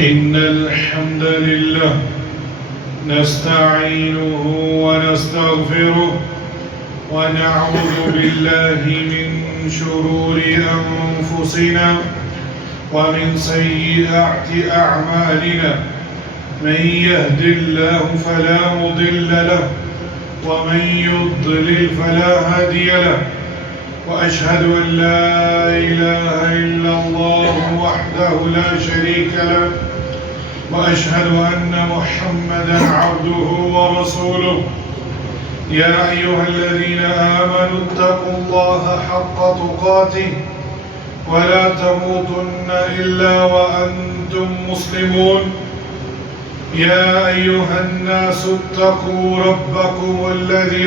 إن الحمد لله نستعينه ونستغفره ونعوذ بالله من شرور أنفسنا ومن سيئات أعمالنا. من يهد الله فلا مضل له ومن يضلل فلا هادي له. وأشهد أن لا إله إلا الله وحده لا شريك له وأشهد أن محمدا عبده ورسوله. يا أيها الذين آمنوا اتقوا الله حق تقاته ولا تموتن إلا وأنتم مسلمون. يا أيها الناس اتقوا ربكم الذي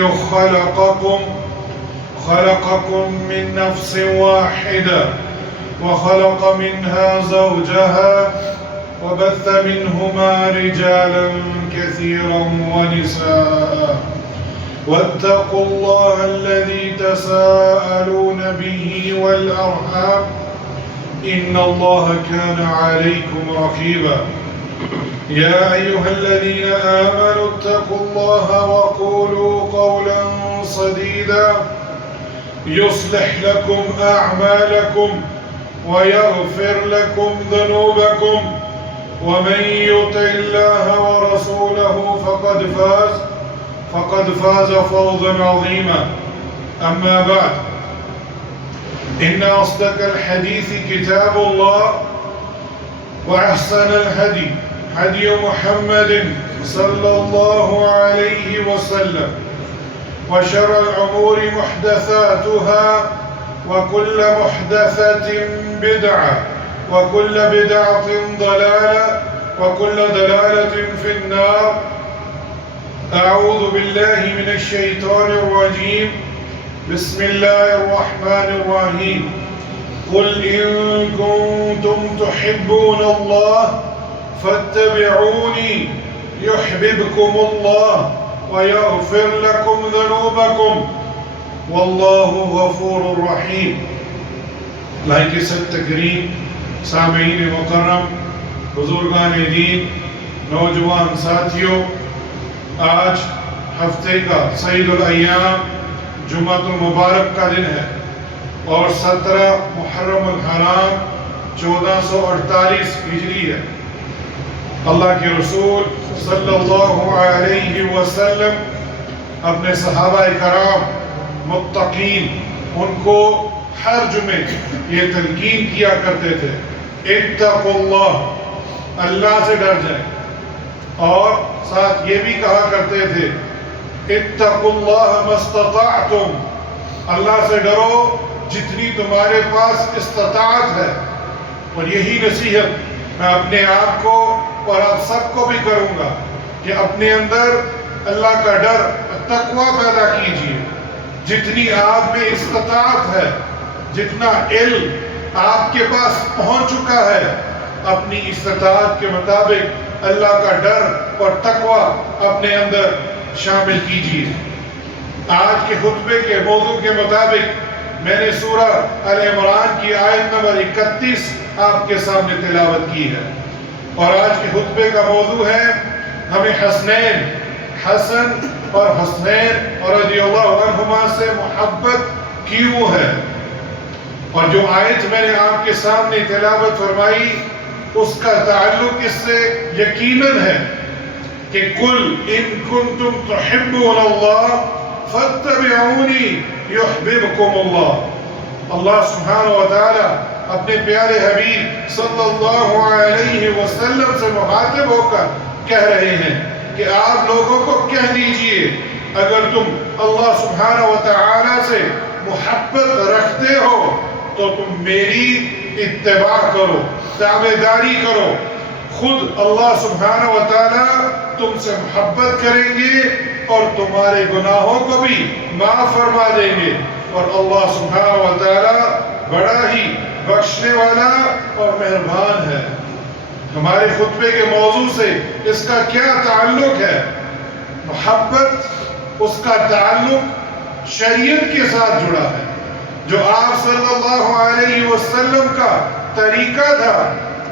خلقكم من نفس واحدة وخلق منها زوجها وبث منهما رجالا كثيرا ونساء. واتقوا الله الذي تساءلون به والأرحام إن الله كان عليكم رقيبا. يا أيها الذين آمنوا اتقوا الله وقولوا قولا سديدا يصلح لكم أعمالكم ويغفر لكم ذنوبكم ومن يطع الله ورسوله فقد فاز فوزا عظيما. أما بعد، إن أصدق الحديث كتاب الله وأحسن الهدي هدي محمد صلى الله عليه وسلم وشر الأمور محدثاتها وكل محدثة بدعة وكل بدعة ضلالة وكل ضلالة في النار. أعوذ بالله من الشيطان الرجيم. بسم الله الرحمن الرحيم. قل إن كنتم تحبون الله فاتبعوني يحببكم الله ويغفر لكم ذنوبكم والله غفور رحیم. لائق ست تکریم سامعین مکرم، بزرگان دین، نوجوان ساتھیوں، آج ہفتے کا سعید الایام جمعۃ المبارک کا دن ہے اور 17 محرم الحرام 1448 ہجری ہے. اللہ کے رسول صلی اللہ علیہ وسلم اپنے صحابہ کرام متقین ان کو ہر جمعے یہ تلقین کیا کرتے تھے، اتقوا اللہ، اللہ سے ڈر جائیں، اور ساتھ یہ بھی کہا کرتے تھے اتقوا اللہ ما استطعتم، اللہ سے ڈرو جتنی تمہارے پاس استطاعت ہے. اور یہی نصیحت میں اپنے آپ کو اور آپ سب کو بھی کروں گا کہ اپنے اندر اللہ کا ڈر، تقوی پیدا کیجیے. جتنی آپ میں استطاعت ہے، جتنا علم آپ کے پاس پہنچ چکا ہے، اپنی استطاعت کے مطابق اللہ کا ڈر اور تقوی اپنے اندر شامل کیجیے. آج کے خطبے کے موضوع کے مطابق میں نے سورہ آل عمران کی آیت نمبر 31 آپ کے سامنے تلاوت کی ہے، اور آج کے خطبے کا موضوع ہے ہمیں حسنین، حسن اور حسنین اور رضی اللہ عنہما سے محبت کیوں ہے. اور جو آیت میں نے آپ کے سامنے تلاوت فرمائی اس کا تعلق اس سے یقیناً ہے کہ قل ان کنتم تحبون اللہ فاتبعونی یحببکم اللہ. اللہ سبحانہ و تعالی اپنے پیارے حبیب صلی اللہ علیہ وسلم سے مخاطب ہو کر کہہ رہے ہیں کہ آپ لوگوں کو کہہ دیجئے اگر تم اللہ سبحانہ و تعالی سے محبت رکھتے ہو تو تم میری اتباع کرو، تابعداری کرو. خود اللہ سبحانہ و تعالی تم سے محبت کریں گے اور تمہارے گناہوں کو بھی معاف فرما دیں گے. اور اللہ سبحانہ و تعالی بڑا ہی بخشنے والا اور مہربان ہے. ہمارے خطبے کے موضوع سے اس کا کیا تعلق ہے؟ محبت، اس کا تعلق شریعت کے ساتھ جڑا ہے. جو آپ صلی اللہ علیہ وسلم کا طریقہ تھا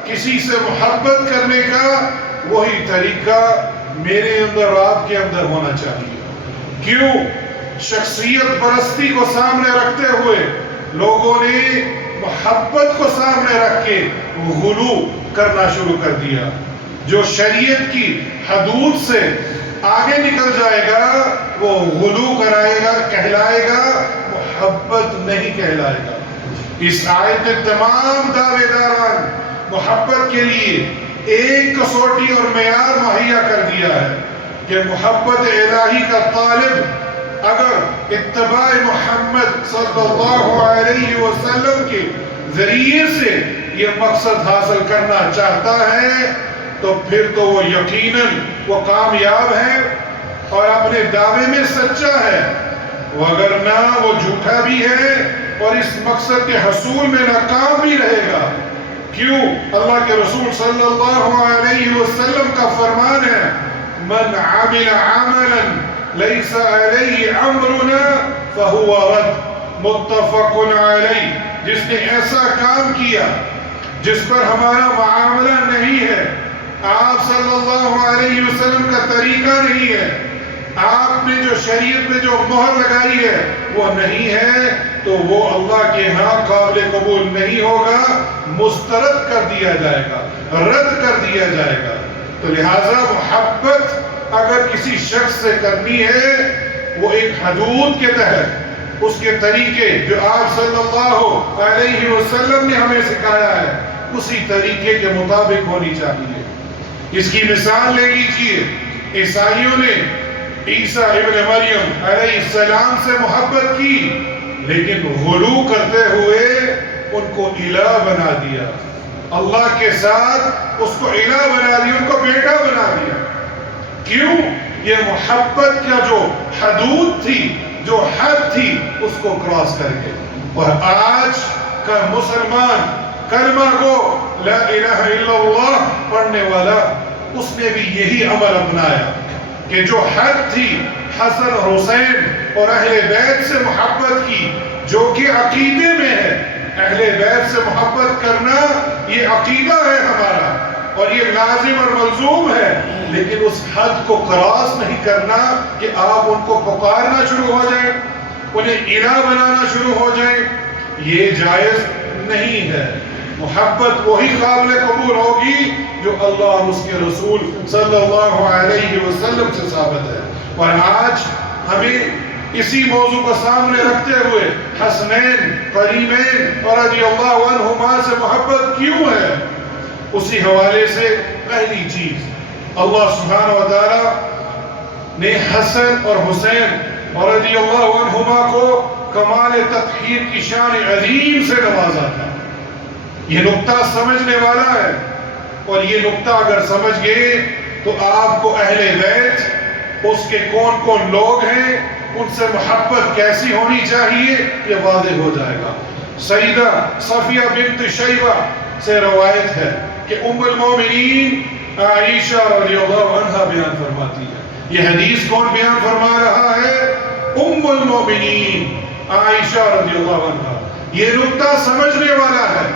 کسی سے محبت کرنے کا وہی طریقہ میرے اندر اور آپ کے اندر ہونا چاہیے. کیوں؟ شخصیت پرستی کو سامنے رکھتے ہوئے لوگوں نے محبت کو سامنے رکھ کے غلو کرنا شروع کر دیا. جو شریعت کی حدود سے آگے نکل جائے گا وہ غلو کرائے گا، کہلائے گا، محبت نہیں کہلائے گا. اس آیت نے تمام دعوے داران محبت کے لیے ایک کسوٹی اور معیار مہیا کر دیا ہے کہ محبت الہی کا طالب اگر اتباع محمد صلی اللہ علیہ وسلم کے ذریعے سے یہ مقصد حاصل کرنا چاہتا ہے تو پھر تو وہ یقیناً وہ کامیاب ہے اور اپنے دعوے میں سچا ہے، وگرنہ وہ جھوٹا بھی ہے اور اس مقصد کے حصول میں ناکام بھی رہے گا. کیوں؟ اللہ کے رسول صلی اللہ علیہ وسلم کا فرمان ہے من عمل عملا لیس علیہ امرنا فہو رد متفق علیہ. جس نے ایسا کام کیا جس پر ہمارا معاملہ نہیں ہے، آپ صلی اللہ علیہ وسلم کا طریقہ نہیں ہے، آپ نے جو شریعت میں جو مہر لگائی ہے وہ نہیں ہے، تو وہ اللہ کے ہاں قابل قبول نہیں ہوگا، مسترد کر دیا جائے گا، رد کر دیا جائے گا. تو لہٰذا محبت اگر کسی شخص سے کرنی ہے وہ ایک حدود کے تحت اس کے طریقے جو آپ صلی اللہ علیہ وسلم نے ہمیں سکھایا ہے اسی طریقے کے مطابق ہونی چاہیے. اس کی مثال لے لیجیے، عیسائیوں نے عیسیٰ ابن مریم علیہ السلام سے محبت کی لیکن غلو کرتے ہوئے ان کو الہ بنا دیا، اللہ کے ساتھ اس کو الہ بنا دیا، ان کو بیٹا بنا دیا. کیوں؟ یہ محبت کا جو حدود تھی، جو حد تھی، اس کو کراس کر کے. اور آج کا مسلمان کلمہ کو لا الہ الا اللہ پڑھنے والا اس نے بھی یہی عمل اپنایا کہ جو حد تھی حسن اور حسین اور اہل بیت سے محبت کی جو کہ عقیدے میں ہے. اہل بیت سے محبت کرنا یہ عقیدہ ہے ہمارا اور یہ لازم اور ملزوم ہے، لیکن اس حد کو کراس نہیں کرنا کہ آپ ان کو پکارنا شروع ہو جائیں، انہیں الہ بنانا شروع ہو جائیں. یہ جائز نہیں ہے. محبت وہی قابل قبول ہوگی جو اللہ اور اس کے رسول صلی اللہ علیہ وسلم سے ثابت ہے. اور آج ہمیں اسی موضوع کو سامنے رکھتے ہوئے حسنین، قریبین اور رضی اللہ عنہما سے محبت کیوں ہے، اسی حوالے سے پہلی چیز اللہ سبحانہ و تعالی نے حسن اور حسین اور رضی اللہ عنہما کو کمال تطہیر کی شان عظیم سے نوازا تھا. یہ نقطہ سمجھنے والا ہے اور یہ نقطہ اگر سمجھ گئے تو آپ کو اہل بیت اس کے کون کون لوگ ہیں، ان سے محبت کیسی ہونی چاہیے یہ واضح ہو جائے گا. سیدہ صفیہ بنت شیبہ سے روایت ہے کہ ام المومنین عائشہ رضی اللہ عنہا بیان فرماتی ہے. یہ حدیث کون بیان فرما رہا ہے؟ ام المومنین عائشہ رضی اللہ عنہا. یہ نقطہ سمجھنے والا ہے،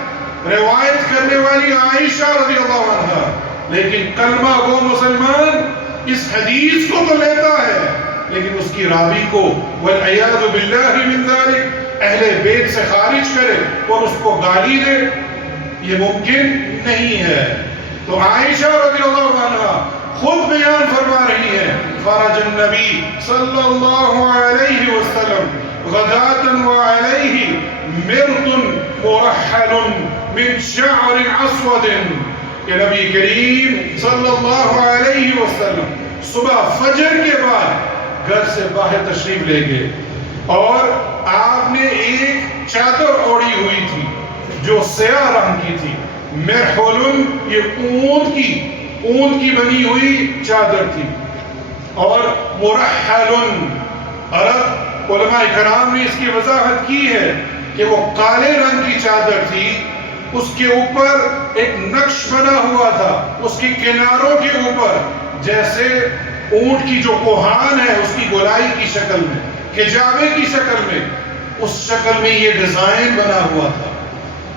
روایت کرنے والی عائشہ رضی اللہ عنہا، لیکن کلمہ گو مسلمان اس حدیث کو تو لیتا ہے لیکن اس کی راوی کو والعیاذ باللہ من ذلک اہل بیت سے خارج کرے اور اس کو گالی دے، یہ ممکن نہیں ہے. تو عائشہ رضی اللہ عنہا خود بیان فرما رہی ہے خرج النبی صلی اللہ علیہ وسلم غداة وعلیہ مرد مرحل من شعر اسود کہ نبی کریم صلی اللہ علیہ وسلم صبح فجر کے بعد گھر سے باہر تشریف لے گئے اور آپ نے ایک چادر اوڑی ہوئی تھی جو سیاہ رنگ کی تھی. مرحل یہ اونٹ کی بنی ہوئی چادر تھی اور مرحل عرب علماء کرام نے اس کی وضاحت کی ہے کہ وہ کالے رنگ کی چادر تھی، اس کے اوپر ایک نقش بنا ہوا تھا، اس کی کناروں کے اوپر جیسے اونٹ کی جو کوہان ہے اس کی گولائی کی شکل میں، کجاوے کی شکل میں، اس شکل میں یہ ڈیزائن بنا ہوا تھا.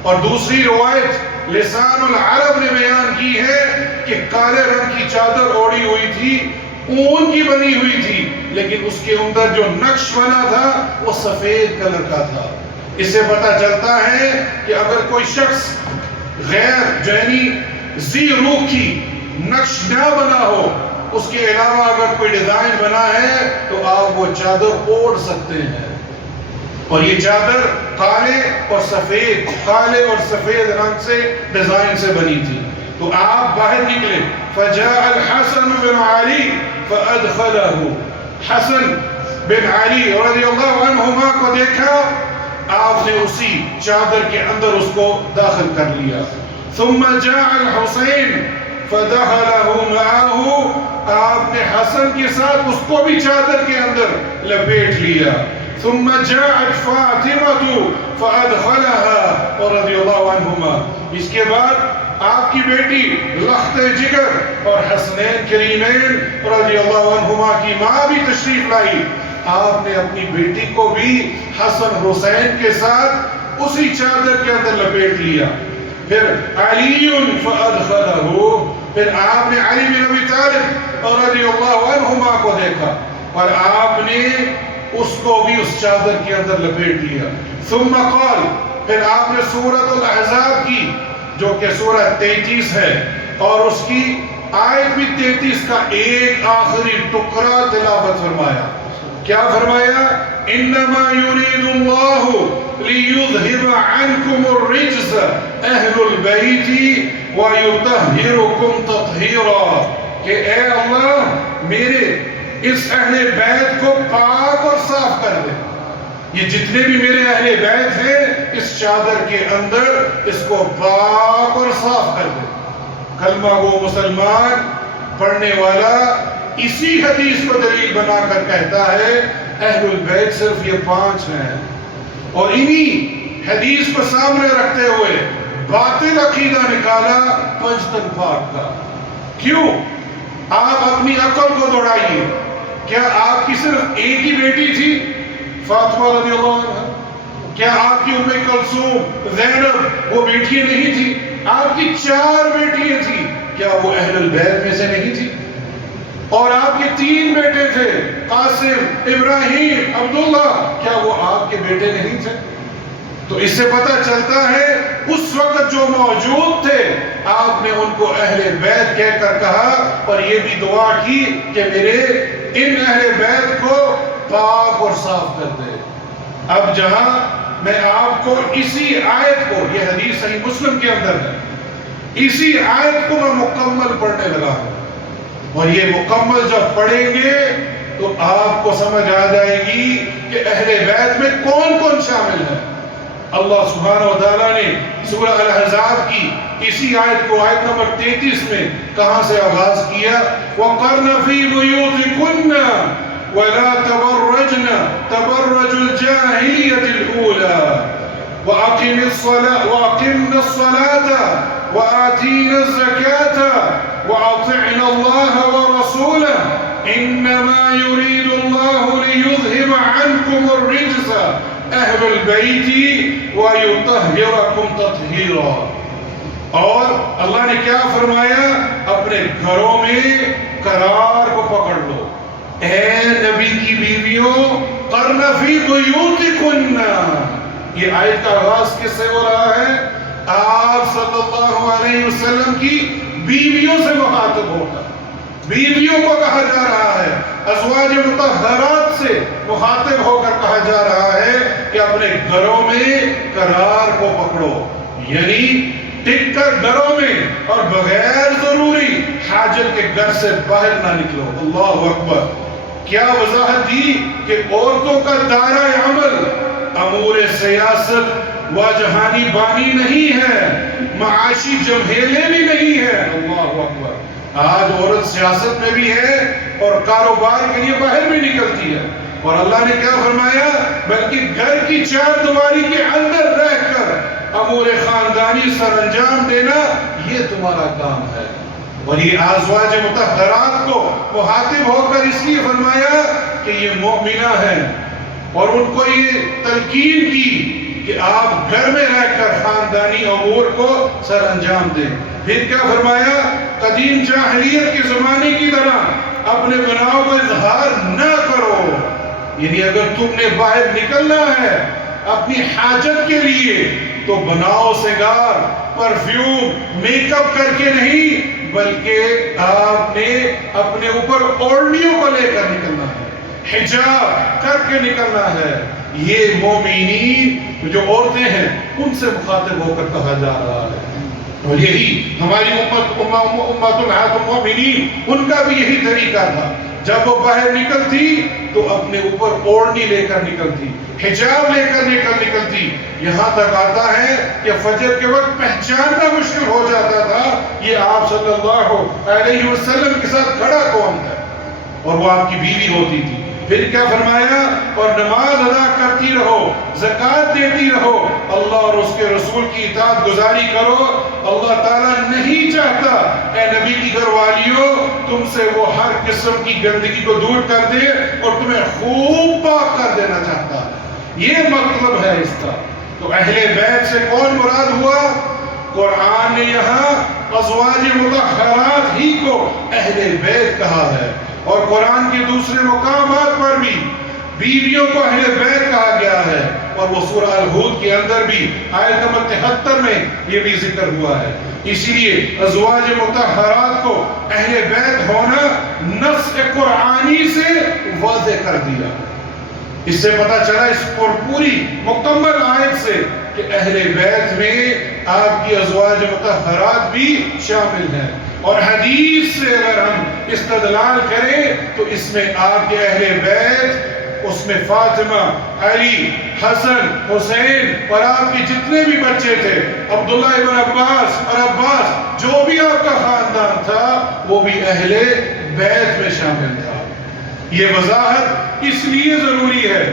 اور دوسری روایت لسان العرب نے بیان کی ہے کہ کالے رنگ کی چادر اوڑی ہوئی تھی، اون کی بنی ہوئی تھی، لیکن اس کے اندر جو نقش بنا تھا وہ سفید کلر کا تھا۔ اس سے پتہ چلتا ہے کہ اگر کوئی شخص غیر یعنی ذی روح کی نقش نہ بنا ہو، اس کے علاوہ اگر کوئی ڈیزائن بنا ہے تو آپ وہ چادر اوڑھ سکتے ہیں۔ اور یہ چادر کالے اور سفید رنگ سے ڈیزائن سے بنی تھی۔ تو آپ باہر نکلے، فجاء الحسن بن علی فادخلہ، حسن بن علی رضی اللہ عنہما کو دیکھا، آپ نے اسی چادر کے اندر اس کو داخل کر لیا۔ ثم جاء الحسین فدخلہ معہ، آپ نے حسن کے ساتھ اس کو بھی چادر کے اندر لپیٹ لیا۔ ثم جاءت فاطمہ فادخلها رضی اللہ عنہما، اس کے بعد آپ کی بیٹی لخت جگر اور حسنین کریمین رضی اللہ عنہما کی ماں بھی تشریف لائی، آپ نے اپنی بیٹی کو بھی حسن حسین کے ساتھ اسی چادر کے اندر لپیٹ لیا۔ پھر علی فادخلہ، پھر آپ نے علی بن ابی طالب رضی اللہ عنہما کو دیکھا اور آپ نے اس کو بھی اس چادر کے اندر لپیٹ لیا۔ ثم قال، پھر آپ نے سورۃ الاحزاب کی جو کہ سورہ 33 ہے اور اس کی آیت بھی 33 کا ایک آخری ٹکڑا تلاوت فرمایا۔ کیا فرمایا؟ انما یرید اللہ لیذہب عنکم الرجس اہل البیت ویطہرکم تطہیرا، کہ اے اللہ میرے اس اہل بیت کو پاک اور صاف کر دے۔ یہ جتنے بھی میرے اہل بیت ہیں اس چادر کے اندر اس کو پاک اور صاف کر دے۔ کلمہ وہ مسلمان پڑھنے والا اسی حدیث کو دلیل بنا کر کہتا ہے اہل البیت صرف یہ 5 ہیں، اور انہی حدیث کو سامنے رکھتے ہوئے باطل عقیدہ نکالا پنجتن پاک کا۔ کیوں؟ آپ اپنی عقل کو دوڑائیے، کیا آپ کی صرف ایک ہی بیٹی تھی فاطمہ رضی اللہ عنہ؟ کیا آپ کی ام کلثوم زینب وہ بیٹیاں نہیں تھی؟ آپ کی 4 بیٹیاں تھیں، کیا وہ اہل البیت میں سے نہیں تھی؟ اور آپ کے 3 بیٹے تھے، قاسم، ابراہیم، عبداللہ، کیا وہ آپ کے بیٹے نہیں تھے؟ تو اس سے پتہ چلتا ہے اس وقت جو موجود تھے آپ نے ان کو اہل بیت کہہ کر کہا اور یہ بھی دعا کی کہ میرے ان اہل بیت کو پاک اور صاف کر دے۔ اب جہاں میں آپ کو اسی آیت کو، یہ حدیث صحیح مسلم کے اندر ہے، اسی آیت کو میں مکمل پڑھنے لگا ہوں، اور یہ مکمل جب پڑھیں گے تو آپ کو سمجھ آ جائے گی کہ اہل بیت میں کون کون شامل ہے۔ اللہ سبحانہ و تعالیٰ نے سورہ الاحزاب کی اسی آیت کو آیت نمبر 33 میں کہاں سے آغاز کیا؟ وَقَرْنَ فِي بُيُوتِكُنَّ وَلَا تَبَرَّجْنَ تَبَرَّجُ الْجَاهِلِيَّةِ الْأُولَى وَأَقِمْنَ الصَّلَاةَ وَآتِينَ الزَّكَاةَ وَأَطِعْنَ اللَّهَ وَرَسُولَهُ إِنَّمَا يُرِيدُ اللَّهُ لِيُذْهِبَ عَنْكُمُ الرِّجْسَ اہل البیت ویطہرکم تطہیرا۔ اور اللہ نے کیا فرمایا؟ اپنے گھروں میں قرار کو پکڑ لو، اے نبی کی بیویوں، قرن فی بیوتکن۔ یہ آیت کا آغاز کس سے ہو رہا ہے؟ آپ صلی اللہ علیہ وسلم کی بیویوں سے مخاطب ہوگا، بیویوں کو کہا جا رہا ہے، ازواج مطہرات سے مخاطب ہو کر کہا جا رہا ہے کہ اپنے گھروں میں قرار کو پکڑو، یعنی ٹک کر گھروں میں اور بغیر ضروری حاجت کے گھر سے باہر نہ نکلو۔ اللہ اکبر! کیا وضاحت دی کہ عورتوں کا دائرہ عمل امور سیاست و جہانی بانی نہیں ہے، معاشی جمہیلے بھی نہیں ہے۔ اللہ اکبر! آج عورت سیاست میں بھی ہے اور کاروبار کے لیے باہر بھی نکلتی ہے، اور اللہ نے کیا فرمایا؟ بلکہ گھر کی 4 دیواری کے اندر رہ کر امور خاندانی سر انجام دینا یہ تمہارا کام ہے۔ اور یہ ازواج مطہرات کو مخاطب ہو کر اس لیے فرمایا کہ یہ مومنہ ہیں، اور ان کو یہ تلقین کی کہ آپ گھر میں رہ کر خاندانی امور کو سر انجام دیں۔ پھر کیا فرمایا؟ قدیم جاہلیت کے زمانے کی طرح اپنے بناؤ کا اظہار نہ کرو، یعنی اگر تم نے باہر نکلنا ہے اپنی حاجت کے لیے تو بناؤ سنگار، پرفیوم، میک اپ کر کے نہیں، بلکہ آپ نے اپنے اوپر اوڑھنیوں کو لے کر نکلنا ہے، حجاب کر کے نکلنا ہے۔ یہ مومنین جو عورتیں ہیں ان سے مخاطب ہو کر کہا جا رہا ہے، اور یہی ہماری امت المومنین ان کا بھی یہی طریقہ تھا۔ جب وہ باہر نکلتی تو اپنے اوپر اوڑھنی لے کر نکلتی، حجاب لے کر نکلتی، یہاں تک آتا ہے کہ فجر کے وقت پہچاننا مشکل ہو جاتا تھا یہ آپ صلی اللہ علیہ وسلم کے ساتھ کھڑا کون ہے، اور وہ آپ کی بیوی ہوتی تھی۔ پھر کیا فرمایا؟ اور نماز ادا کرتی رہو، زکوٰۃ دیتی رہو، اللہ اور اس کے رسول کی اطاعت گزاری کرو۔ اللہ تعالیٰ نہیں چاہتا اے نبی کی گھر والیوں تم سے وہ ہر قسم کی گندگی کو دور کر دے، اور تمہیں خوب پاک کر دینا چاہتا ہے۔ یہ مطلب ہے اس کا۔ تو اہل بیت سے کون مراد ہوا؟ قرآن نے یہاں ازواج مطہرات ہی کو اہل بیت کہا ہے، اور قرآن کے دوسرے مقامات پر بھی بیویوں کو اہل بیت کہا گیا ہے، اور وہ سورہ الہود کے اندر بھی آیت نمبر 73 میں یہ بھی ذکر ہوا ہے۔ اسی لیے ازواج مطہرات کو اہل بیت ہونا نص قرآنی سے واضح کر دیا۔ اس سے پتہ چلا اس پوری مکمل آیت سے کہ اہل بیت میں آپ کی ازواج مطہرات بھی شامل ہیں، اور حدیث سے اگر ہم استدلال کریں تو اس میں آپ کے اہل بیت، اس میں فاطمہ، علی، حسن، حسین اور آپ کے جتنے بھی بچے تھے، عبداللہ ابن عباس اور عباس، جو بھی آپ کا خاندان تھا وہ بھی اہل بیت میں شامل تھا۔ یہ وضاحت اس لیے ضروری ہے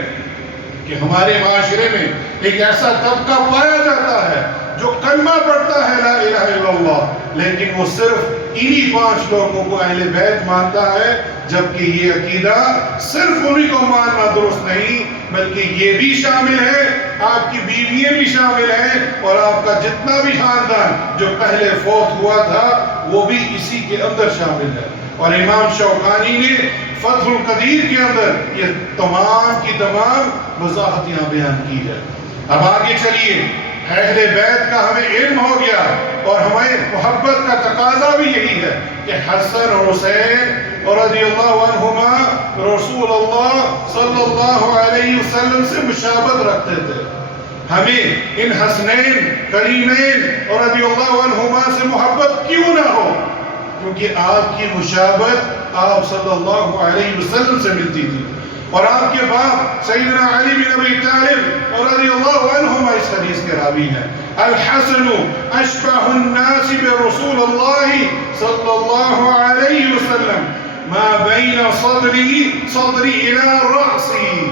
کہ ہمارے معاشرے میں ایک ایسا طبقہ پایا جاتا ہے جو کلمہ پڑھتا ہے لا الہ الا اللہ، لیکن وہ صرف انہی 5 لوگوں کو اہل بیت مانتا ہے، جبکہ یہ عقیدہ صرف انہی کو ماننا درست نہیں، بلکہ یہ بھی شامل ہے، آپ کی بیویاں بھی شامل ہیں، اور آپ کا جتنا بھی خاندان جو پہلے فوت ہوا تھا وہ بھی اسی کے اندر شامل ہے۔ اور امام شوکانی نے فتح القدیر کے اندر یہ تمام کی تمام وضاحت یہاں بیان کی ہے۔ اب آگے چلیے، اہل بیت کا ہمیں علم ہو گیا، اور ہمیں محبت کا تقاضا بھی یہی ہے کہ حسن اور حسین رضی اللہ عنہما رسول اللہ صلی اللہ علیہ وسلم سے مشابہت رکھتے تھے۔ ہمیں ان حسنین کریمین رضی اللہ عنہما سے محبت کیوں نہ ہو؟ کیونکہ آپ کی مشابہت آپ صلی اللہ علیہ وسلم سے ملتی تھی، اور آپ کے باپ سیدنا علی بن ابی طالب رضی اللہ عنہما اس حدیث کے راوی ہیں۔ الحسن اشبہ الناس برسول اللہ صلی اللہ علیہ وسلم ما بین صدری الى رأسی۔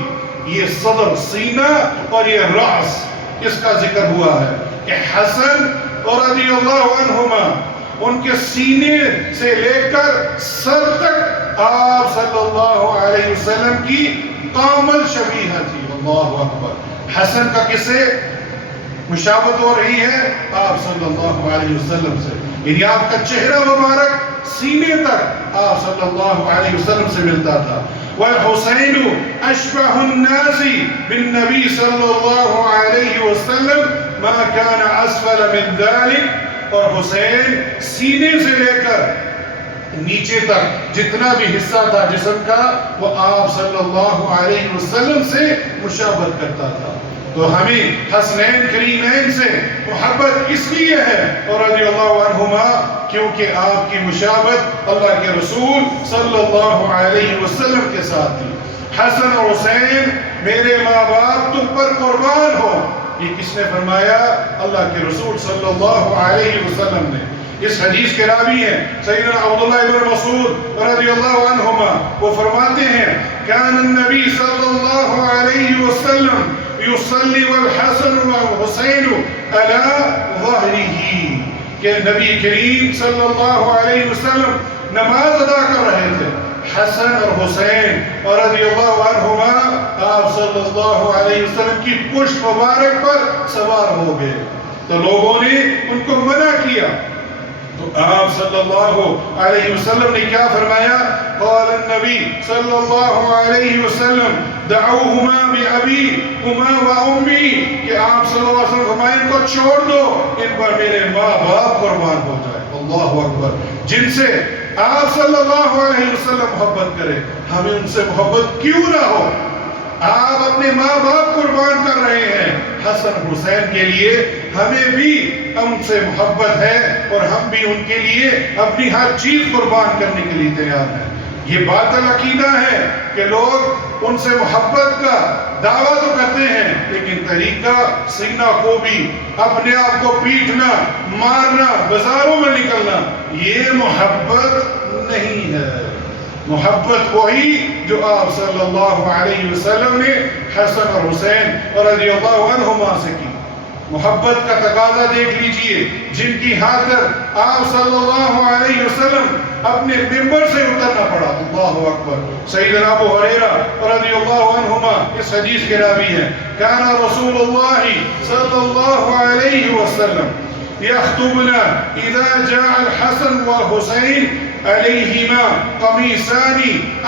یہ صدر سینہ اور یہ رأس اس کا ذکر ہوا ہے کہ حسن رضی اللہ عنہما ان کے سینے سے لے کر سر تک آپ صلی اللہ علیہ وسلم کی کامل شبیہ تھی۔ اللہ اکبر۔ حسن کا کس سے مشابہت ہو رہی ہے؟ آپ صلی اللہ علیہ وسلم سے، یعنی آپ کا چہرہ مبارک سینے تک آپ صلی اللہ علیہ وسلم سے ملتا تھا۔ والحسین اشبہ الناس بالنبی صلی اللہ علیہ وسلم ما كان اسفل من ذلك، اور حسین سینے سے لے کر نیچے تک جتنا بھی حصہ تھا جسم کا وہ آپ صلی اللہ علیہ وسلم سے مشابہت کرتا تھا۔ تو ہمیں حسنین کریمین سے محبت اس لیے ہے اور رضی اللہ عنہما کیونکہ آپ کی مشابہت اللہ کے رسول صلی اللہ علیہ وسلم کے ساتھ تھی۔ حسن اور حسین میرے ماں باپ تم پر قربان ہو، یہ کس نے فرمایا؟ اللہ کے رسول صلی اللہ علیہ وسلم نے۔ اس حدیث کے راوی ہیں سیدنا عبداللہ ابن مسعود رضی اللہ عنہما، وہ فرماتے ہیں کان النبی صلی اللہ علیہ وسلم یصلی والحسن والحسین علی ظہرہ، کہ نبی کریم صلی اللہ علیہ وسلم نماز ادا کر رہے تھے، حسن اور حسین اور رضی اللہ عنہما آپ صلی اللہ علیہ وسلم کی پشت مبارک پر سوار ہو گئے تو لوگوں نے ان کو منع کیا، تو آپ صلی اللہ علیہ وسلم نے کیا فرمایا؟ قال النبی صلی اللہ علیہ وسلم دعوہما بأبیہما و امی، کہ آپ صلی اللہ علیہ وسلم فرمائے ان کو چھوڑ دو، ان پر میرے ماں باپ قربان ہو جائے۔ اللہ اکبر، جن سے آپ صلی اللہ علیہ وسلم محبت کرے، ہمیں ان سے محبت کیوں نہ ہو؟ آپ اپنے ماں باپ قربان کر رہے ہیں، حسن حسین کے لیے ہمیں بھی ان سے محبت ہے اور ہم بھی ان کے لیے اپنی ہر چیز قربان کرنے کے لیے تیار ہیں۔ یہ باطل عقیدہ ہے کہ لوگ ان سے محبت کا دعویٰ تو کرتے ہیں لیکن طریقہ سینہ کو بھی اپنے آپ کو پیٹنا، مارنا، بازاروں میں نکلنا، یہ محبت نہیں ہے۔ محبت وہی جو آپ صلی اللہ علیہ وسلم نے حسن اور حسین رضی اللہ عنہما سے کی۔ محبت کا تقاضا دیکھ لیجئے، جن کی خاطر آپ صلی اللہ علیہ وسلم اپنے ممبر سے اترنا پڑا۔ اللہ اکبر، سیدنا ابو ہریرہ رضی اللہ عنہما اس حدیث کے راوی ہیں، کان رسول اللہ صلی اللہ علیہ وسلم یخطبنا اذا جاء الحسن والحسین علیہما قمیصان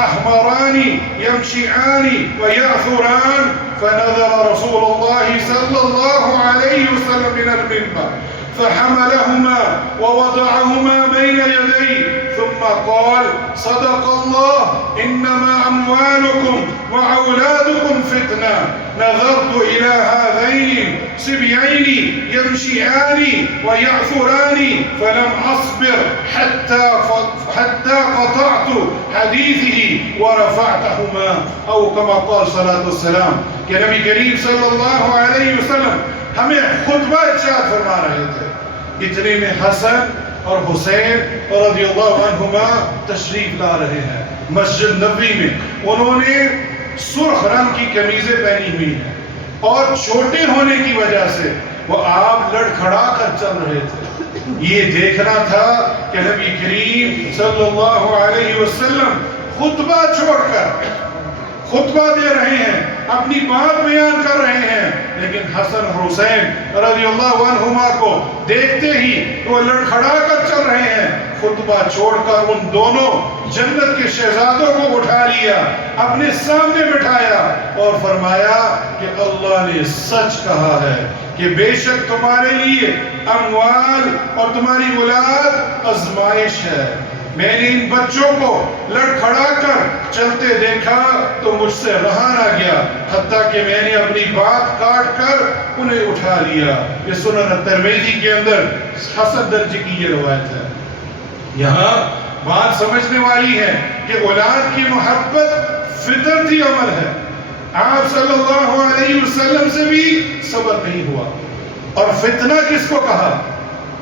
احمران یمشیان ویعثران، فنزل رسول اللہ صلی اللہ علیہ وسلم من المنبر فحملهما ووضعهما بين يديه ثم قال صدق الله إنما أموالكم وأولادكم فتنة، نظرت إلى هذين صبيين يمشيان ويعثران فلم أصبر حتى قطعت حديثه ورفعتهما، أو كما قال صلاة والسلام، کہ نبی کریم صلی اللہ علیہ وسلم ہمیں خطبہ ارشاد فرما رہے تھے، اتنے میں حسن اور حسین رضی اللہ عنہما تشریف لا رہے ہیں مسجد نبوی میں۔ انہوں نے سرخ رنگ کی قمیضیں پہنی ہوئی ہیں اور چھوٹے ہونے کی وجہ سے وہ آپ لڑکھڑا کر چل رہے تھے۔ یہ دیکھنا تھا کہ نبی کریم صلی اللہ علیہ وسلم خطبہ چھوڑ کر خطبہ دے رہے ہیں، اپنی بات بیان کر رہے ہیں، لیکن حسن حسین رضی اللہ عنہما کو دیکھتے ہی وہ لڑکھڑا کر چل رہے ہیں۔ خطبہ چھوڑ کر ان دونوں جنت کے شہزادوں کو اٹھا لیا، اپنے سامنے بٹھایا اور فرمایا کہ اللہ نے سچ کہا ہے کہ بے شک تمہارے لیے اموال اور تمہاری اولاد آزمائش ہے۔ میں نے ان بچوں کو لڑکھڑا کر چلتے دیکھا تو مجھ سے رہا نہ گیا، حتیٰ کہ میں نے اپنی بات کاٹ کر انہیں اٹھا لیا۔ یہ سنن ترمذی کے اندر حسن درجے کی یہ روایت ہے۔ یہاں بات سمجھنے والی ہے کہ اولاد کی محبت فطرتی عمل ہے۔ آپ صلی اللہ علیہ وسلم سے بھی صبر نہیں ہوا۔ اور فتنہ کس کو کہا؟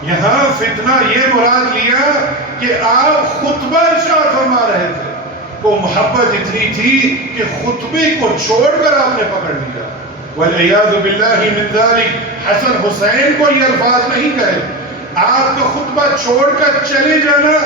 یہاں فتنہ یہ مراد لیا کہ آپ خطبہ ارشاد فرما رہے تھے، وہ محبت اتنی تھی کہ خطبے کو چھوڑ کر آپ نے پکڑ لیا۔ والعیاذ باللہ من ذلک، حسن حسین کو یہ الفاظ نہیں کہے، آپ کا خطبہ چھوڑ کر چلے جانا،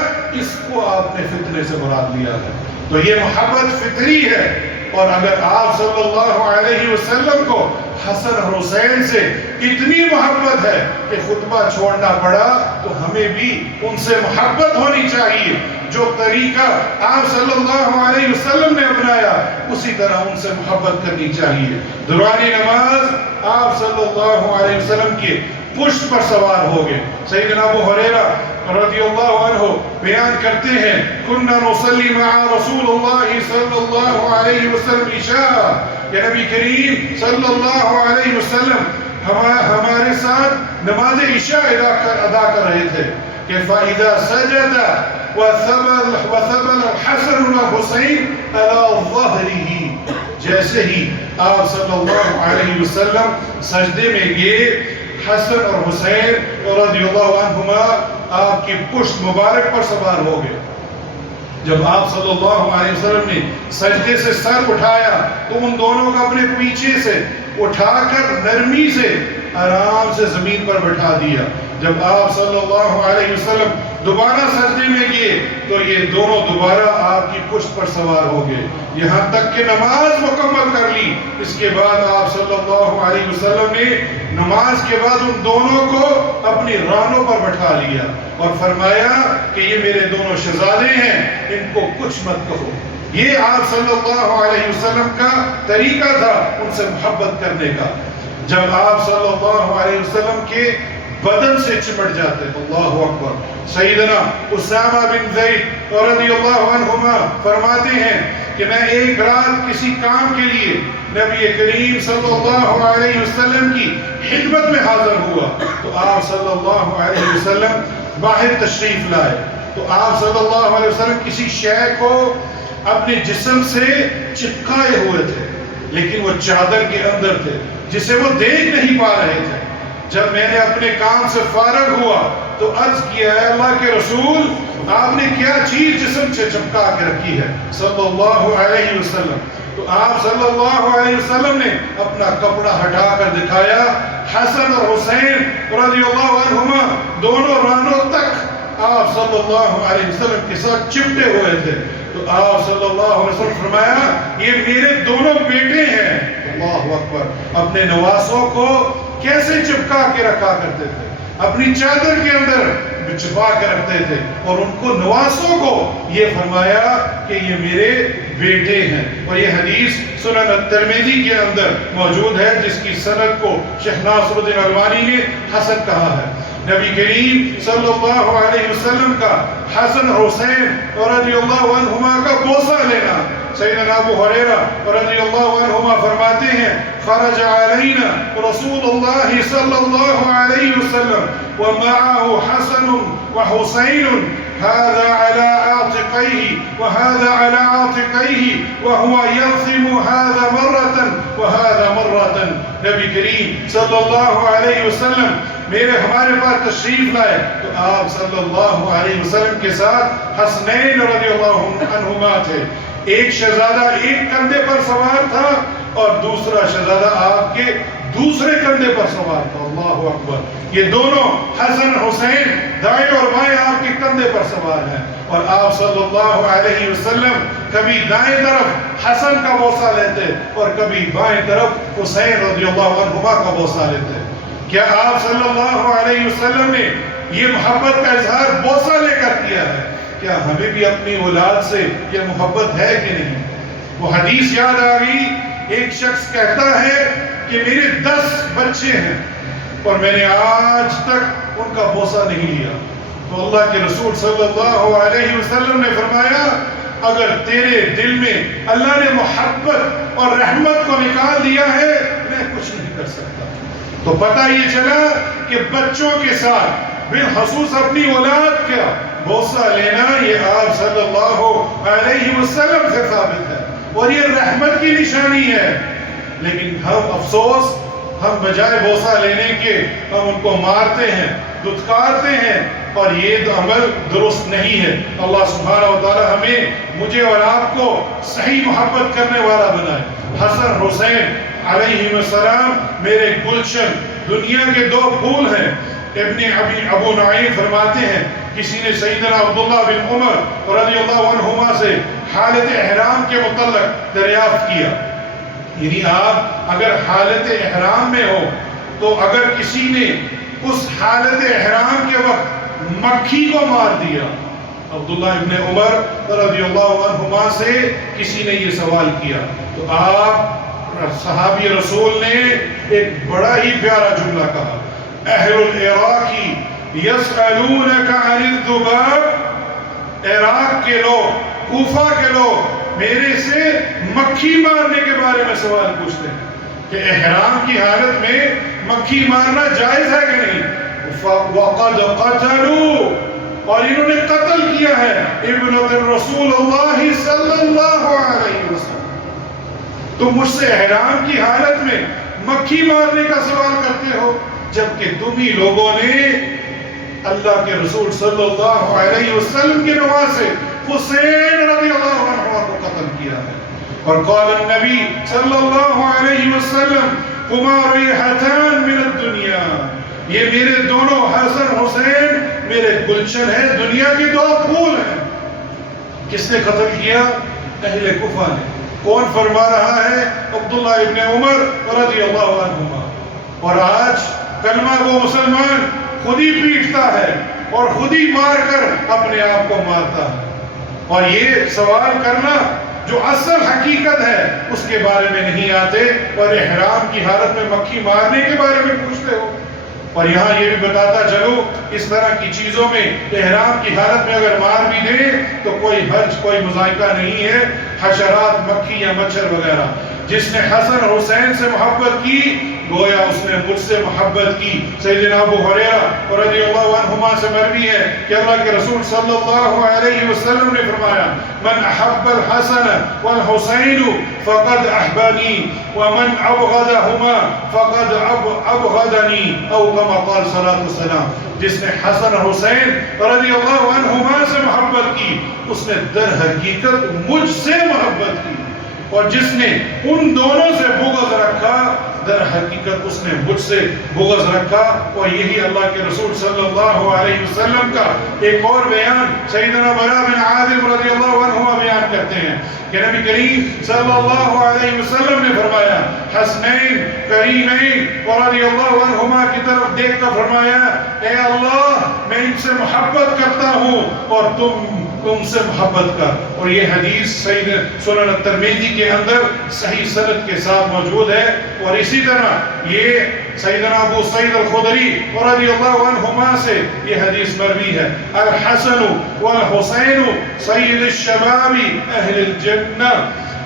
اس کو آپ نے فتنے سے مراد لیا ہے۔ تو یہ محبت فطری ہے، اور اگر آپ صلی اللہ علیہ وسلم کو حسن حسین سے اتنی محبت ہے کہ خطبہ چھوڑنا پڑا، تو ہمیں بھی ان سے محبت ہونی چاہیے۔ جو طریقہ آپ صلی اللہ علیہ وسلم نے اپنایا اسی طرح ان سے محبت کرنی چاہیے۔ دوران نماز آپ صلی اللہ علیہ وسلم کے پشت پر سوار ہو گئے۔ سیدنا ابو ہریرہ رضی اللہ عنہ بیان کرتے ہیں، کننا نصلی مع رسول اللہ صلی اللہ علیہ وسلم عشاء، کہ نبی کریم صلی اللہ علیہ وسلم ہمارے ساتھ نماز عشاء ادا کر رہے تھے کہ فَإِذَا سَجَدَ وَثَبَلَ الْحَسَنُ وَالْحُسَيْنُ عَلَى ظَهْرِهِ، جیسے ہی آپ صلی اللہ علیہ وسلم سجدے میں گئے، حسن اور حسین رضی اللہ عنہما آپ کی پشت مبارک پر سوار ہو گئے۔ جب آپ صلی اللہ علیہ وسلم نے سجدے سے سر اٹھایا تو ان دونوں کو اپنے پیچھے سے اٹھا کر نرمی سے آرام سے زمین پر بٹھا دیا۔ جب آپ صلی اللہ علیہ وسلم دوبارہ سجدے میں گئے تو یہ دونوں دوبارہ آپ کی پشت پر سوار ہو گئے، یہاں تک کہ نماز مکمل کر لی۔ اس کے بعد آپ صلی اللہ علیہ وسلم نے نماز کے بعد ان دونوں کو اپنی رانوں پر بٹھا لیا اور فرمایا کہ یہ میرے دونوں شہزادے ہیں، ان کو کچھ مت کہو۔ یہ آپ صلی اللہ علیہ وسلم کا طریقہ تھا ان سے محبت کرنے کا۔ جب آپ صلی اللہ علیہ وسلم کے بدن سے چمٹ جاتے، اللہ اکبر، سیدنا اسامہ بن زید رضی اللہ عنہما فرماتے ہیں کہ میں ایک رات کسی کام کے لیے نبی کریم صلی اللہ علیہ وسلم کی خدمت میں حاضر ہوا تو آپ صلی اللہ علیہ وسلم باہر تشریف لائے، تو آپ صلی اللہ علیہ وسلم کسی شے کو اپنے جسم سے چپکائے ہوئے تھے، لیکن وہ چادر کے اندر تھے جسے وہ دیکھ نہیں پا رہے تھے۔ جب میں نے اپنے کام سے فارغ ہوا تو عرض کیا، اے اللہ کے رسول، آپ نے کیا چیز جسم سے چپکا کے رکھی ہے صلی اللہ علیہ وسلم؟ تو آپ صلی اللہ علیہ وسلم نے اپنا کپڑا ہٹا کر دکھایا، حسن اور حسین رضی اللہ عنہما دونوں رانوں تک آپ صلی اللہ علیہ وسلم کے ساتھ چپٹے ہوئے تھے۔ تو آپ صلی اللہ علیہ وسلم فرمایا، یہ میرے دونوں بیٹے ہیں۔ اللہ اکبر، اپنے نواسوں کو کیسے چپکا کے رکھا کرتے تھے، اپنی چادر کے اندر چھپا کے رکھتے تھے، اور ان کو نواسوں کو یہ فرمایا کہ یہ میرے بیٹے ہیں۔ اور یہ حدیث سنن الترمذی کے اندر موجود ہے، جس کی سند کو شیخ ناصر الدین البانی نے حسن کہا ہے۔ نبی کریم صلی اللہ علیہ وسلم کا حسن حسین رضی اللہ عنہما کا بوسہ لینا، سیدنا ابو ہریرہ رضی اللہ عنہما فرماتے ہیں، خرج علینا رسول اللہ صلی اللہ علیہ وسلم ومعه حسن وحسین، هذا على عاتقيه وهذا على عاتقيه وهو يلثم هذا مرة وهذا مرة۔ نبی کریم صلی اللہ علیہ وسلم ہمارے پاس تشریف لائے تو آپ صلی اللہ علیہ وسلم کے ساتھ حسنین رضی اللہ عنہما تھے۔ ایک شہزادہ ایک کندھے پر سوار تھا اور دوسرا شہزادہ آپ کے دوسرے کندھے پر سوار تھا۔ اللہ اکبر، یہ دونوں حسن حسین دائیں اور بائیں آپ کے کندھے پر سوار ہیں، اور آپ صلی اللہ علیہ وسلم کبھی دائیں طرف حسن کا بوسہ لیتے اور کبھی بائیں طرف حسین رضی اللہ عنہما کا بوسہ لیتے۔ کیا آپ صلی اللہ علیہ وسلم نے یہ محبت کا اظہار بوسہ لے کر کیا ہے؟ کیا ہمیں بھی اپنی اولاد سے یہ محبت ہے کہ نہیں؟ وہ حدیث یاد آ گئی، ایک شخص کہتا ہے کہ میرے 10 بچے ہیں اور میں نے آج تک ان کا بوسہ نہیں لیا۔ تو اللہ کے رسول صلی اللہ علیہ وسلم نے فرمایا، اگر تیرے دل میں اللہ نے محبت اور رحمت کو نکال دیا ہے، میں کچھ نہیں کر سکتا۔ تو پتہ یہ چلا کہ بچوں کے ساتھ بالخصوص اپنی اولاد کا بوسہ لینا یہ آپ صلی اللہ علیہ وسلم سے ثابت ہے اور یہ رحمت کی نشانی ہے۔ لیکن ہم افسوس، ہم بجائے بوسہ لینے کے ہم ان کو مارتے ہیں، دھتکارتے ہیں، اور یہ عمل درست نہیں ہے۔ اللہ سبحانہ و تعالی ہمیں، مجھے اور آپ کو صحیح محبت کرنے والا بنائے۔ حسن حسین علیہ السلام میرے گلشن، دنیا کے 2 پھول ہیں۔ ابن ابو نعیم فرماتے ہیں، کسی نے سیدنا عبداللہ بن عمر رضی اللہ عنہما سے حالت احرام کے متعلق دریافت کیا، یعنی آپ اگر حالت احرام میں ہو تو اگر کسی نے اس حالت احرام کے وقت مکھی کو مار دیا، عبداللہ ابن عمر رضی اللہ عنہما سے کسی نے یہ سوال کیا، تو آپ صحابی رسول نے ایک بڑا ہی پیارا جملہ کہا، اہل العراق یسألونک عن الذباب، عراق کے لوگ، کوفہ کے لوگ میرے سے مکھی مارنے کے بارے میں سوال پوچھتے ہیں کہ احرام کی حالت میں مکھی مارنا جائز ہے کہ نہیں؟ وَقَدْ قَتَلُوا، اور انہوں نے قتل کیا ہے ابنۃ الرسول اللہ صلی اللہ علیہ وسلم۔ تو مجھ سے احرام کی حالت میں مکھی مارنے کا سوال کرتے ہو، جبکہ تم ہی لوگوں نے اللہ کے رسول صلی اللہ علیہ وسلم کے نواسے حسین رضی اللہ عنہ کو قتل کیا ہے۔ اور قال النبی صلی اللہ علیہ وسلم ہما ریحتان من الدنیا، یہ میرے دونوں حسن حسین میرے گلشن ہیں، دنیا کے 2 پھول ہیں۔ کس نے قتل کیا؟ اہل کوفہ نے۔ کون فرما رہا ہے؟ عبداللہ ابن عمر رضی اللہ عنہما۔ اور آج کلمہ وہ مسلمان خود ہی پیٹتا ہے اور خود ہی مار کر اپنے آپ کو مارتا ہے۔ اور یہ سوال کرنا جو اصل حقیقت ہے اس کے بارے میں نہیں آتے، اور احرام کی حالت میں مکھی مارنے کے بارے میں پوچھتے ہو۔ اور یہاں یہ بھی بتاتا چلو اس طرح کی چیزوں میں احرام کی حالت میں اگر مار بھی دیں تو کوئی حرج، کوئی مذائقہ نہیں ہے، حشرات، مکھی یا مچھر وغیرہ۔ جس نے حسن حسین سے محبت کی گویا اس نے مجھ سے محبت کی۔ سیدنا ابو ہریرہ رضی اللہ عنہما سے مروی ہے کہ اللہ کے رسول صلی اللہ علیہ وسلم نے فرمایا من احب الحسن والحسین فقد احبنی ومن ابغضہما فقد ابغضنی او کما قال صلی اللہ علیہ وسلم۔ جس نے حسن حسین رضی اللہ عنہما سے محبت کی اس نے در حقیقت مجھ سے محبت کی، اور جس نے ان دونوں سے بغض رکھا در حقیقت اس نے مجھ سے بغض رکھا۔ اور یہی اللہ کے رسول صلی اللہ علیہ وسلم کا ایک اور بیان سیدنا براء بن عازب رضی اللہ عنہ بیان کرتے ہیں کہ نبی کریم صلی اللہ علیہ وسلم نے فرمایا، حسنین کریمین رضی اللہ عنہما کی طرف دیکھ کر فرمایا، اے اللہ میں ان سے محبت کرتا ہوں اور تم سے محبت کر۔ اور یہ حدیث سنن الترمذی کے اندر صحیح سند کے ساتھ موجود ہے۔ اور اسی طرح یہ سیدنا ابو سعید الخدری رضی اللہ عنہما سے یہ حدیث مروی ہے، الحسن والحسین سید الشباب اہل الجنہ،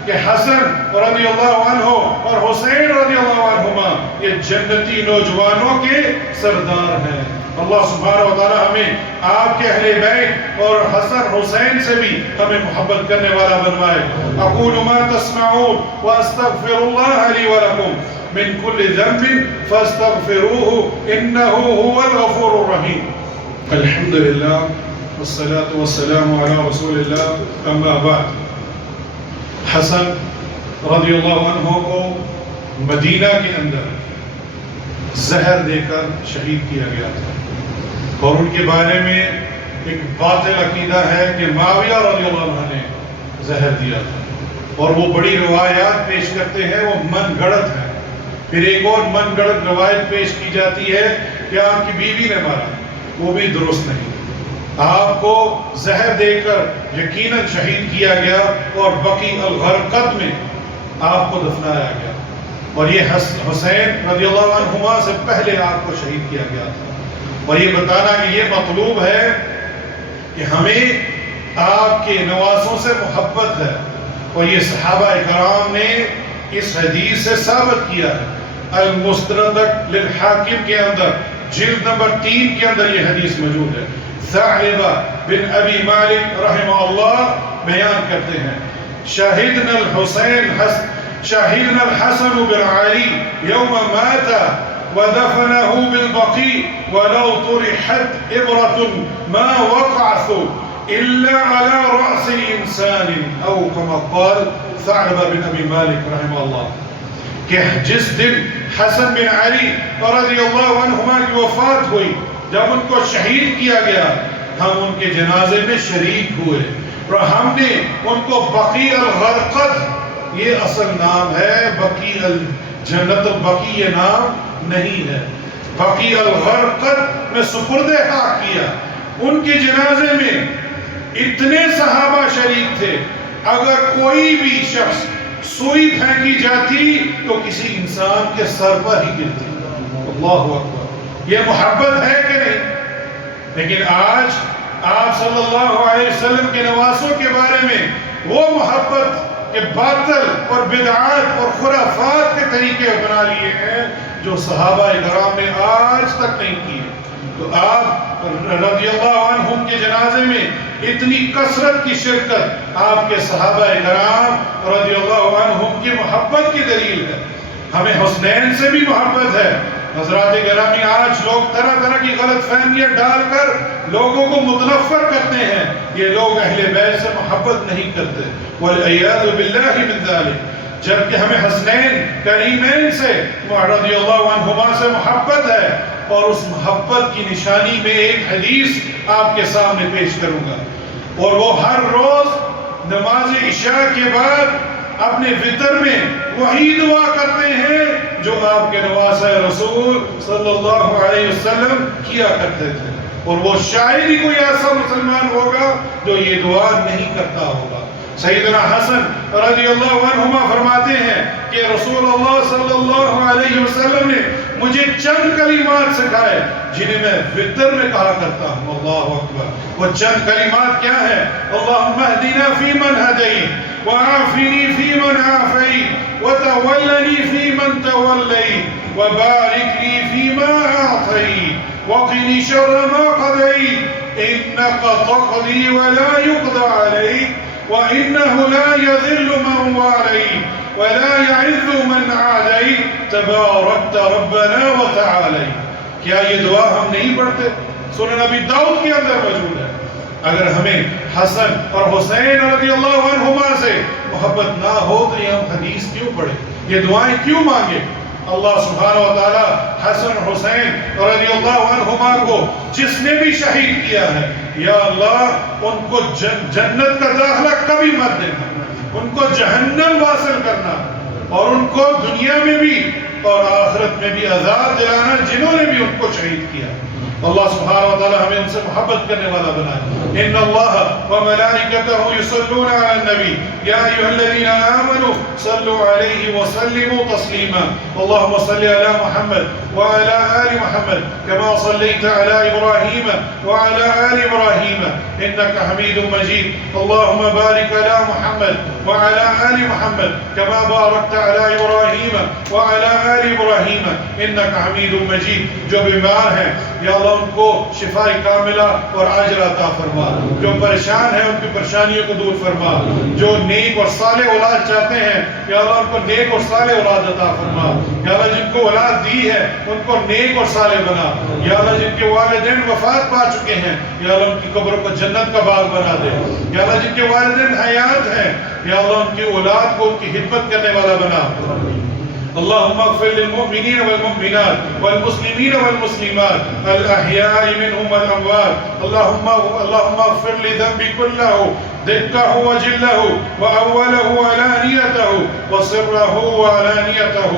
کہ حسن رضی اللہ عنہ اور حسین رضی اللہ عنہما یہ جنتی نوجوانوں کے سردار ہیں۔ اللہ سبحانہ وتعالی ہمیں آپ کے اہل بیت اور حسن حسین سے بھی ہمیں محبت کرنے والا بنوائے۔ اقول ما تسمعون واستغفر اللہ لی ولکم من كل ذنب فاستغفروه انه هو الغفور الرحیم۔ الحمد للہ والصلاة والسلام على رسول اللہ، اما بعد۔ حسن رضی اللہ عنہ کو مدینہ کے اندر زہر دے کر شہید کیا گیا تھا، اور ان کے بارے میں ایک باطل عقیدہ ہے کہ معاویہ رضی اللہ عنہ نے زہر دیا تھا، اور وہ بڑی روایات پیش کرتے ہیں، وہ من گڑت ہے۔ پھر ایک اور من گڑت روایت پیش کی جاتی ہے کہ آپ کی بیوی نے مارا، وہ بھی درست نہیں۔ آپ کو زہر دے کر یقیناً شہید کیا گیا اور بقیع الغرقد میں آپ کو دفنایا گیا، اور یہ حسین رضی اللہ عنہما سے پہلے آپ کو شہید کیا گیا تھا۔ اور یہ بتانا کہ یہ مطلوب ہے کہ ہمیں آپ کے نواسوں سے محبت ہے، اور یہ صحابہ کرام نے اس حدیث سے ثابت کیا ہے۔ المستدرک للحاکم کے اندر جلد نمبر 3 کے اندر یہ حدیث موجود ہے۔ ثعلبہ بن ابی مالک رحمہ اللہ بیان کرتے ہیں، شاہدنا الحسن بن علی یوم مات ودفنه بالبقیع ولو طرحت عبرة ما وقعت الا على رأس انسان او كما قال ثعلبہ بن ابی مالک رحمہ اللہ، کہ جس دن حسن بن علی رضی اللہ عنہما کی وفات ہوئی، جب ان کو شہید کیا گیا، ہم ان کے جنازے میں شریک ہوئے، اور ہم نے ان کو بقیع الغرقد، یہ اصل نام ہے، بقیع الجنت البقیع یہ نام نہیں ہے، بقیع الغرقد میں سپرد حق کیا۔ ان کے جنازے میں اتنے صحابہ شریک تھے، اگر کوئی بھی شخص سوئی پھینکی جاتی تو کسی انسان کے سر پر ہی گرتی۔ اللہ اکبر، یہ محبت ہے کہ نہیں؟ لیکن آج آپ صلی اللہ علیہ وسلم کے نواسوں کے بارے میں وہ محبت کہ باطل اور بدعات اور خرافات کے طریقے بنا لیے ہیں جو صحابہ کرام نے آج تک نہیں کیے۔ تو آپ رضی اللہ عنہم کے جنازے میں اتنی کثرت کی شرکت آپ کے صحابہ کرام رضی اللہ عنہم کی محبت کی دلیل ہے۔ ہمیں حسنین سے بھی محبت ہے۔ حضرات گرامی، آج لوگ طرح طرح کی غلط فہمیاں ڈال کر لوگوں کو متنفر کرتے ہیں، یہ لوگ اہل بیت سے محبت نہیں کرتے، والعیاذ باللہ من ذلک، جبکہ ہمیں حسنین کریمین سے رضی اللہ عنہما سے محبت ہے۔ اور اس محبت کی نشانی میں ایک حدیث آپ کے سامنے پیش کروں گا، اور وہ ہر روز نماز عشاء کے بعد اپنے وطر میں وہی دعا کرتے ہیں جو آپ کے نواسۂ رسول صلی اللہ علیہ وسلم کیا کرتے تھے، اور وہ شاید ہی کوئی ایسا مسلمان ہوگا جو یہ دعا نہیں کرتا ہوگا۔ سیدنا حسن رضی اللہ عنہما فرماتے ہیں کہ رسول اللہ صلی اللہ علیہ وسلم نے مجھے چند کلمات سکھائے جنہیں میں وطر میں کہا کرتا ہوں۔ اللہ اکبر! وہ چند کلمات کیا ہیں؟ اللہم اہدنا فیمن ہدیت، وعافنی فیمن عافیت، وتولنی فیمن تولیت، وبارک لی فیما اعطیت، وقنی شر ما قضیت، انک تقضی ولا یقضى علیک، وإنه لا يذل من واليت ولا يعز من عاديت تباركت ربنا وتعاليت۔ کیا یہ دعا ہم نہیں پڑھتے؟ سنن نبی داؤد کے اندر موجود ہے۔ اگر ہمیں حسن اور حسین رضی اللہ عنہما سے محبت نہ ہو تو یہ ہم حدیث کیوں پڑھیں، یہ دعائیں کیوں مانگیں؟ اللہ سبحانہ وتعالی حسن حسین رضی اللہ عنہما کو جس نے بھی شہید کیا ہے، یا اللہ ان کو جنت کا داخلہ کبھی مت دینا، ان کو جہنم واصل کرنا، اور ان کو دنیا میں بھی اور آخرت میں بھی عذاب دلانا جنہوں نے بھی ان کو شہید کیا۔ اللہ سبحانہ وتعالی ہمیں ان سے محبت کرنے والا بنائے۔ ان اللہ وملائکتہ یصلون علی النبی یا ایھا الذین آمنوا صلوا علیہ وسلموا تسلیما۔ اللہم صل علی محمد وعلی آل محمد کما صلیت علی ابراہیم وعلی آل ابراہیم انک حمید مجید۔ اللہم بارک علی محمد وعلی آل محمد کما بارکت علی ابراہیم وعلی آل ابراہیم انک حمید مجید۔ جو بیمار ہیں یا اللہ ان کو شفاء کاملہ اور اجر عطا فرما، جو پریشان ہیں ان کی پریشانیوں کو دور فرما، جو نیک اور صالح اولاد چاہتے ہیں یا اللہ ان کو نیک اور صالح اولاد عطا فرما، یا اللہ جن کو اولاد دی ہے ان کو نیک اور صالح بنا، یا اللہ جن کے والدین وفات پا چکے ہیں یا اللہ ان کی قبروں کو جنت کا باغ بنا دے، یا اللہ جن کے والدین حیات ہیں یا اللہ ان کی اولاد کو ان کی خدمت کرنے والا بنا۔ اللهم اغفر للمؤمنين والمؤمنات والمسلمين والمسلمات الأحياء منهم والأموات اللهم اغفر لذنبي كله دقه وجله وأوله وعلانيته وسره وعلانيته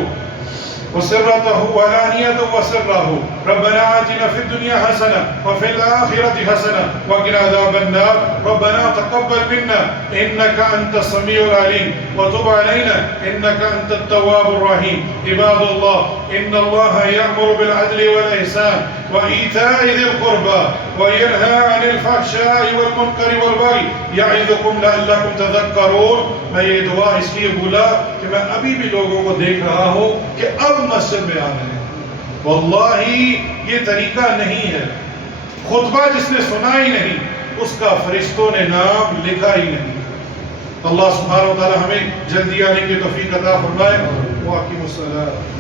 وسره ربنا آتنا في الدنيا حسنة وفي الآخرة حسنة وقنا عذاب النار ربنا تقبل منا إنك أنت السميع العليم وتب علينا إنك أنت التواب الرحيم عباد الله إن الله يأمر بالعدل والإحسان وإيتاء ذي القربى وينهى عن الفحشاء والمنكر والبغي يعظكم لعلكم تذكرون۔ میں یہ دعا اس لیے بولا کہ میں ابھی بھی لوگوں کو دیکھ رہا ہوں کہ اب مسجد میں آ رہے ہیں، واللہ یہ طریقہ نہیں ہے۔ خطبہ جس نے سنا ہی نہیں اس کا فرشتوں نے نام لکھا ہی نہیں۔ اللہ سبحانہ وتعالی ہمیں جلدی آنے کی توفیق عطا فرمائے۔ واقیم الصلاۃ۔